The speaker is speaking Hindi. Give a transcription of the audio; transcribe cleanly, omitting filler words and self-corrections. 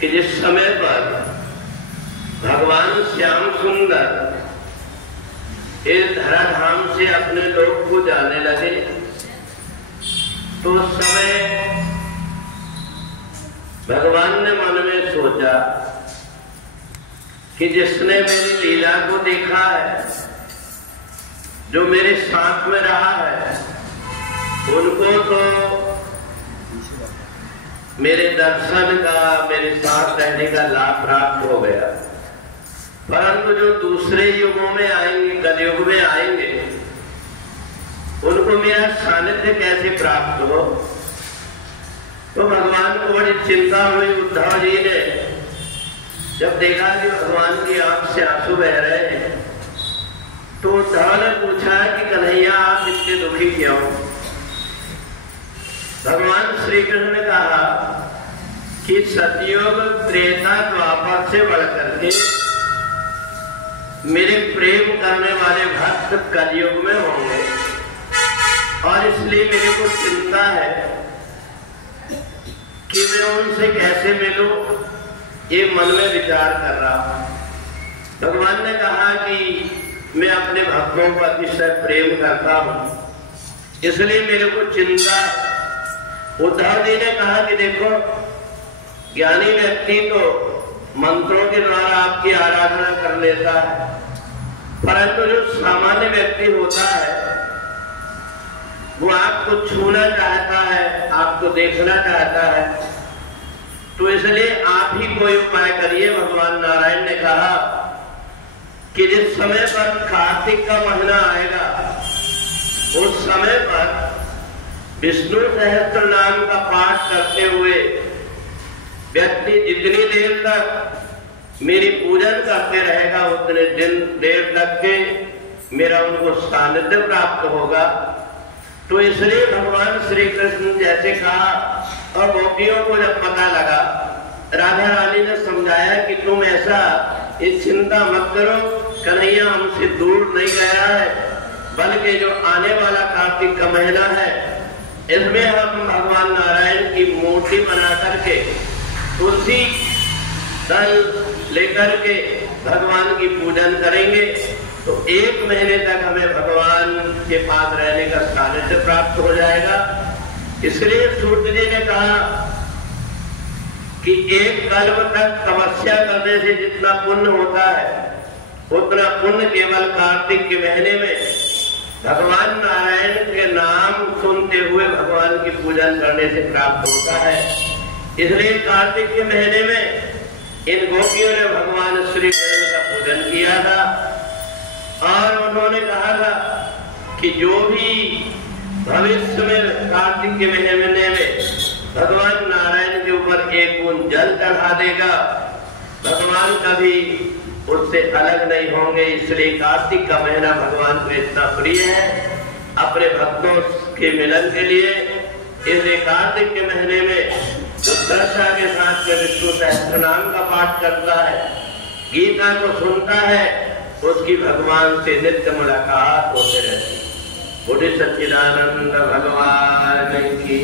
कि जिस समय पर भगवान श्याम सुंदर इस धराधाम से अपने लोक को जाने लगे तो उस समय भगवान ने मन में सोचा कि जिसने मेरी लीला को देखा है, जो मेरे साथ में रहा है, उनको तो मेरे दर्शन का, मेरे साथ रहने का लाभ प्राप्त हो गया, परंतु जो दूसरे युगों में आएंगे, कलयुग में आएंगे, उनको मेरा सानिध्य कैसे प्राप्त हो। तो भगवान को बड़ी चिंता हुई। उद्धव जी ने जब देखा कि भगवान की आंख से आंसू बह रहे हैं, तो उद्धव ने पूछा कि कन्हैया आप इतने दुखी क्यों। भगवान श्री कृष्ण ने कहा कि सतयुग त्रेता द्वापर से बढ़कर के मेरे प्रेम करने वाले भक्त कलयुग में होंगे, और इसलिए मेरे को चिंता है कि मैं उनसे कैसे मिलूं, ये मन में विचार कर रहा हूं। भगवान ने कहा कि मैं अपने भक्तों को अतिशय प्रेम करता हूं, इसलिए मेरे को चिंता है। उद्धव जी ने कहा कि देखो, ज्ञानी व्यक्ति तो मंत्रों के द्वारा आपकी आराधना कर लेता है, परंतु जो सामान्य व्यक्ति होता है वो आपको छूना चाहता है, आपको देखना चाहता है, तो इसलिए आप ही कोई उपाय करिए। भगवान नारायण ने कहा कि जिस समय पर कार्तिक का महीना आएगा, उस समय पर विष्णु सहस्त्र नाम का पाठ करते हुए व्यक्ति जितनी देर तक मेरी पूजन करते रहेगा, उतने देर तक के मेरा उनको सानिध्य प्राप्त होगा। तो इसलिए भगवान श्री कृष्ण जैसे कहा, और गोपियों को जब पता लगा, राधा रानी ने समझाया कि तुम ऐसा इस चिंता मत करो, कन्हैया हमसे दूर नहीं गया है, बल्कि जो आने वाला कार्तिक का महीना है, इसमें हम भगवान नारायण की मूर्ति बना करके तुलसी दल लेकर के भगवान की पूजन करेंगे, तो 1 महीने तक हमें भगवान के पास रहने का सानिध्य प्राप्त हो जाएगा। इसलिए सूत जी ने कहा कि 1 कल्प तक तपस्या करने से जितना पुण्य होता है, उतना पुण्य केवल कार्तिक के महीने में भगवान नारायण के नाम सुनते हुए भगवान की पूजन करने से प्राप्त होता है। इसलिए कार्तिक के महीने में इन गोपियों ने भगवान श्री कृष्ण का पूजन किया था, और उन्होंने कहा था कि जो भी भविष्य में कार्तिक के महीने में भगवान नारायण के ऊपर 1 बूंद जल चढ़ा देगा, भगवान कभी उससे अलग नहीं होंगे। इसलिए कार्तिक का महीना भगवान को इतना प्रिय है अपने भक्तों के मिलन के लिए। इसलिए कार्तिक के महीने में जो श्रद्धा के साथ में विष्णु सहस्त्र नाम का पाठ करता है, गीता को सुनता है, उसकी भगवान से नित्य मुलाकात होते रहती है। बुद्धि सच्चिदानंद भगवान की